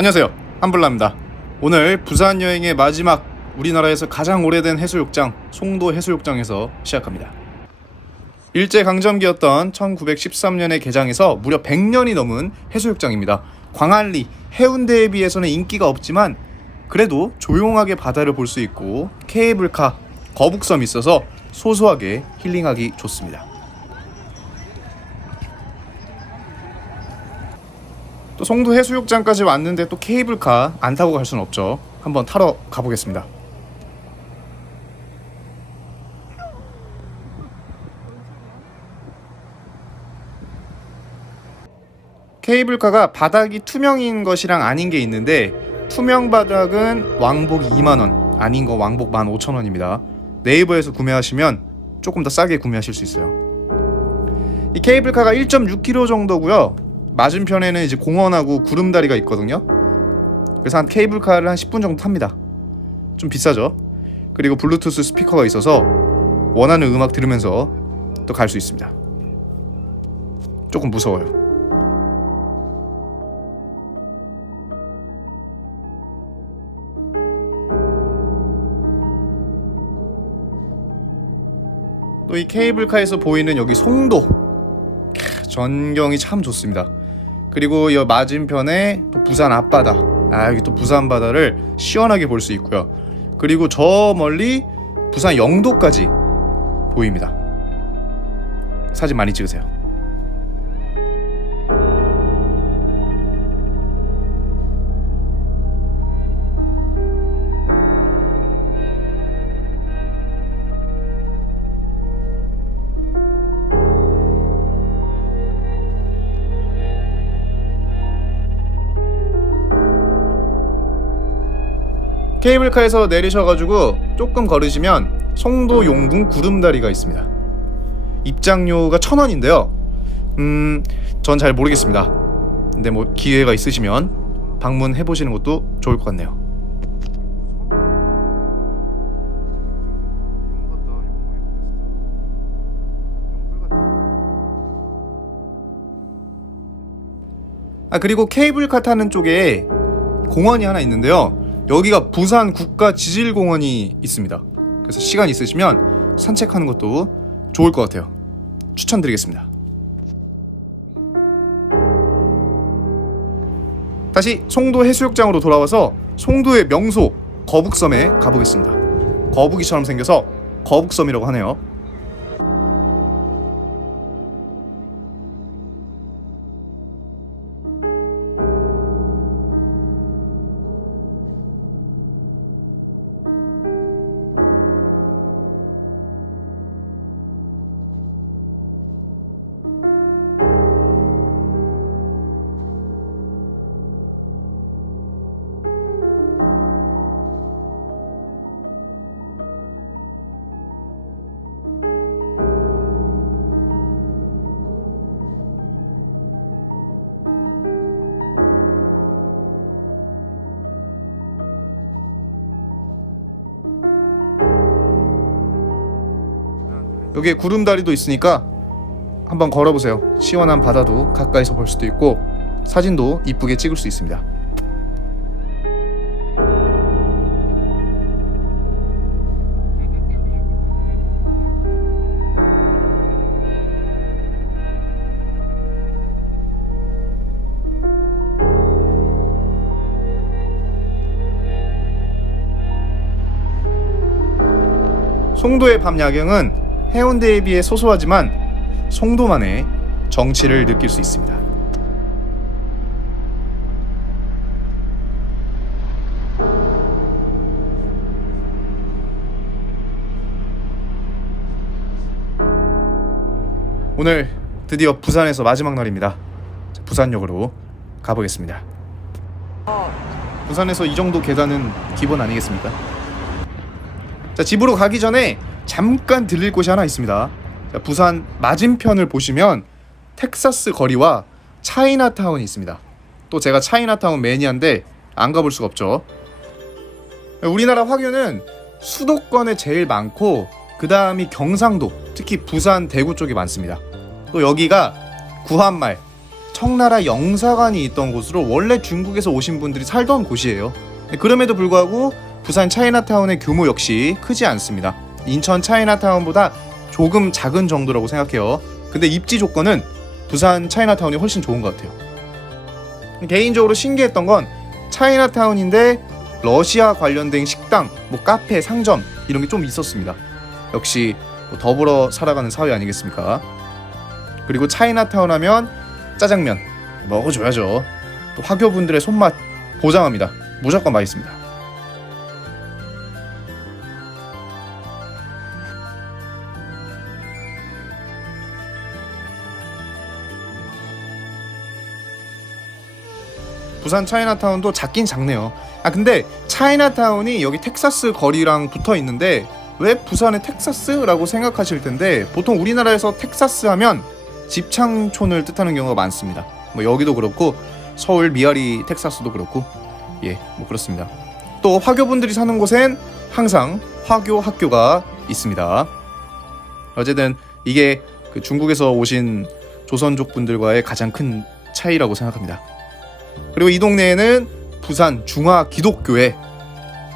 안녕하세요. 한블라입니다. 오늘 부산 여행의 마지막 우리나라에서 가장 오래된 해수욕장 송도 해수욕장에서 시작합니다. 일제 강점기였던 1913년에 개장해서 무려 100년이 넘은 해수욕장입니다. 광안리, 해운대에 비해서는 인기가 없지만 그래도 조용하게 바다를 볼 수 있고 케이블카, 거북섬이 있어서 소소하게 힐링하기 좋습니다. 또 송도 해수욕장까지 왔는데 또 케이블카 안 타고 갈 수는 없죠. 한번 타러 가보겠습니다. 케이블카가 바닥이 투명인 것이랑 아닌 게 있는데 투명 바닥은 왕복 2만 원, 아닌 거 왕복 15,000원입니다. 네이버에서 구매하시면 조금 더 싸게 구매하실 수 있어요. 이 케이블카가 1.6km 정도고요. 맞은편에는 이제 공원하고 구름다리가 있거든요. 그래서 한 케이블카를 한 10분 정도 탑니다. 좀 비싸죠. 그리고 블루투스 스피커가 있어서 원하는 음악 들으면서 또 갈 수 있습니다. 조금 무서워요. 또 이 케이블카에서 보이는 여기 송도 캬, 전경이 참 좋습니다. 그리고 이 맞은편에 또 부산 앞바다. 아 여기 또 부산 바다를 시원하게 볼 수 있고요. 그리고 저 멀리 부산 영도까지 보입니다. 사진 많이 찍으세요. 케이블카에서 내리셔가지고 조금 걸으시면 송도 용궁 구름다리가 있습니다. 입장료가 천 원인데요. 음, 전 잘 모르겠습니다. 근데 뭐 기회가 있으시면 방문해 보시는 것도 좋을 것 같네요. 아 그리고 케이블카 타는 쪽에 공원이 하나 있는데요. 여기가 부산 국가 지질공원이 있습니다. 그래서 시간 있으시면 산책하는 것도 좋을 것 같아요. 추천드리겠습니다. 다시 송도 해수욕장으로 돌아와서 송도의 명소 거북섬에 가보겠습니다. 거북이처럼 생겨서 거북섬이라고 하네요. 여기에 구름다리도 있으니까 한번 걸어보세요. 시원한 바다도 가까이서 볼 수도 있고 사진도 이쁘게 찍을 수 있습니다. 송도의 밤 야경은 해운대에 비해 소소하지만 송도만의 정치를 느낄 수 있습니다. 오늘 드디어 부산에서 마지막 날입니다. 부산역으로 가보겠습니다. 부산에서 이 정도 계단은 기본 아니겠습니까? 자, 집으로 가기 전에 잠깐 들릴 곳이 하나 있습니다. 자, 부산 맞은편을 보시면 텍사스 거리와 차이나타운이 있습니다. 또 제가 차이나타운 매니아인데 안 가볼 수가 없죠. 우리나라 화교는 수도권에 제일 많고 그 다음이 경상도, 특히 부산, 대구 쪽이 많습니다. 또 여기가 구한말, 청나라 영사관이 있던 곳으로 원래 중국에서 오신 분들이 살던 곳이에요. 네, 그럼에도 불구하고 부산 차이나타운의 규모 역시 크지 않습니다. 인천 차이나타운보다 조금 작은 정도라고 생각해요. 근데 입지 조건은 부산 차이나타운이 훨씬 좋은 것 같아요. 개인적으로 신기했던 건 차이나타운인데 러시아 관련된 식당, 뭐 카페, 상점 이런 게 좀 있었습니다. 역시 뭐 더불어 살아가는 사회 아니겠습니까? 그리고 차이나타운 하면 짜장면 먹어줘야죠. 또 화교분들의 손맛 보장합니다. 무조건 맛있습니다. 부산 차이나타운도 작긴 작네요. 아 근데 차이나타운이 여기 텍사스 거리랑 붙어 있는데 왜 부산의 텍사스라고 생각하실 텐데 보통 우리나라에서 텍사스 하면 집창촌을 뜻하는 경우가 많습니다. 뭐 여기도 그렇고 서울 미아리 텍사스도 그렇고 예 뭐 그렇습니다. 또 화교분들이 사는 곳엔 항상 화교 학교가 있습니다. 어쨌든 이게 그 중국에서 오신 조선족 분들과의 가장 큰 차이라고 생각합니다. 그리고 이 동네에는 부산 중화 기독교회,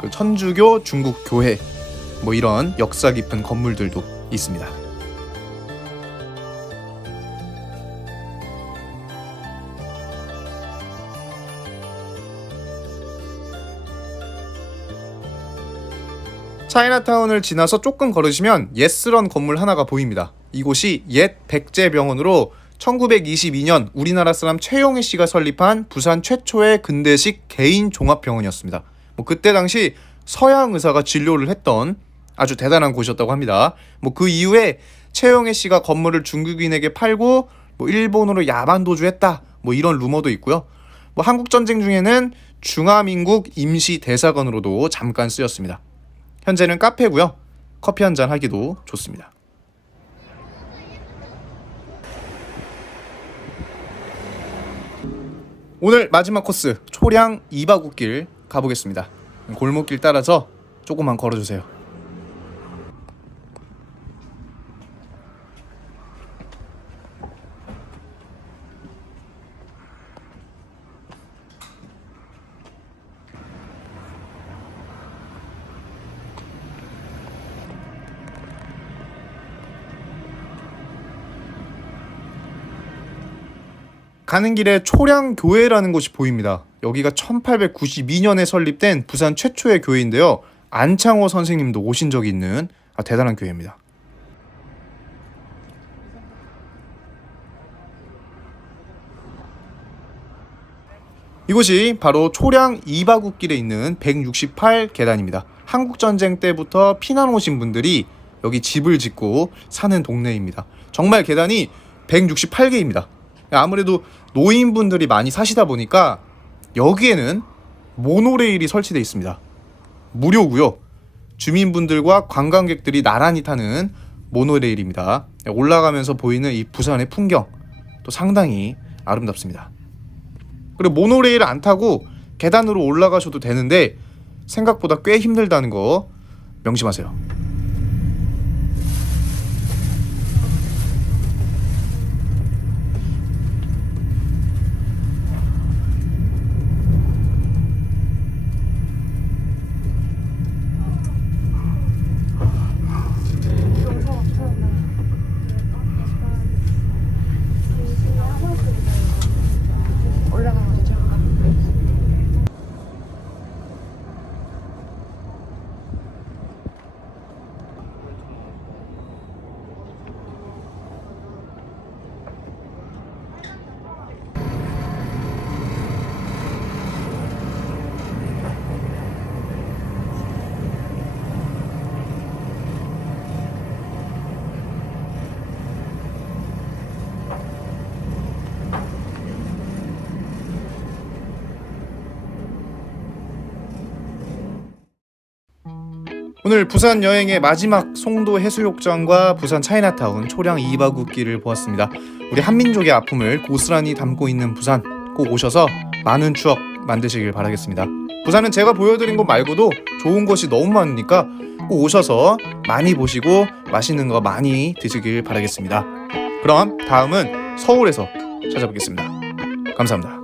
그 천주교 중국 교회 뭐 이런 역사 깊은 건물들도 있습니다. 차이나타운을 지나서 조금 걸으시면 예스런 건물 하나가 보입니다. 이곳이 옛 백제병원으로 1922년 우리나라 사람 최용희 씨가 설립한 부산 최초의 근대식 개인 종합병원이었습니다. 뭐 그때 당시 서양 의사가 진료를 했던 아주 대단한 곳이었다고 합니다. 뭐 그 이후에 최용희 씨가 건물을 중국인에게 팔고 뭐 일본으로 야반 도주했다. 뭐 이런 루머도 있고요. 뭐 한국 전쟁 중에는 중화민국 임시 대사관으로도 잠깐 쓰였습니다. 현재는 카페고요. 커피 한 잔 하기도 좋습니다. 오늘 마지막 코스 초량 이바구길 가보겠습니다. 골목길 따라서 조금만 걸어주세요. 가는 길에 초량 교회라는 곳이 보입니다. 여기가 1892년에 설립된 부산 최초의 교회인데요. 안창호 선생님도 오신 적이 있는 아, 대단한 교회입니다. 이곳이 바로 초량 이바구길에 있는 168 계단입니다. 한국 전쟁 때부터 피난 오신 분들이 여기 집을 짓고 사는 동네입니다. 정말 계단이 168개입니다. 아무래도 노인분들이 많이 사시다 보니까 여기에는 모노레일이 설치되어 있습니다. 무료고요. 주민분들과 관광객들이 나란히 타는 모노레일입니다. 올라가면서 보이는 이 부산의 풍경 또 상당히 아름답습니다. 그리고 모노레일 안 타고 계단으로 올라가셔도 되는데 생각보다 꽤 힘들다는 거 명심하세요. 올라가면 되죠? 오늘 부산 여행의 마지막 송도 해수욕장과 부산 차이나타운 초량 2박 9길을 보았습니다. 우리 한민족의 아픔을 고스란히 담고 있는 부산 꼭 오셔서 많은 추억 만드시길 바라겠습니다. 부산은 제가 보여드린 곳 말고도 좋은 곳이 너무 많으니까 꼭 오셔서 많이 보시고 맛있는 거 많이 드시길 바라겠습니다. 그럼 다음은 서울에서 찾아뵙겠습니다. 감사합니다.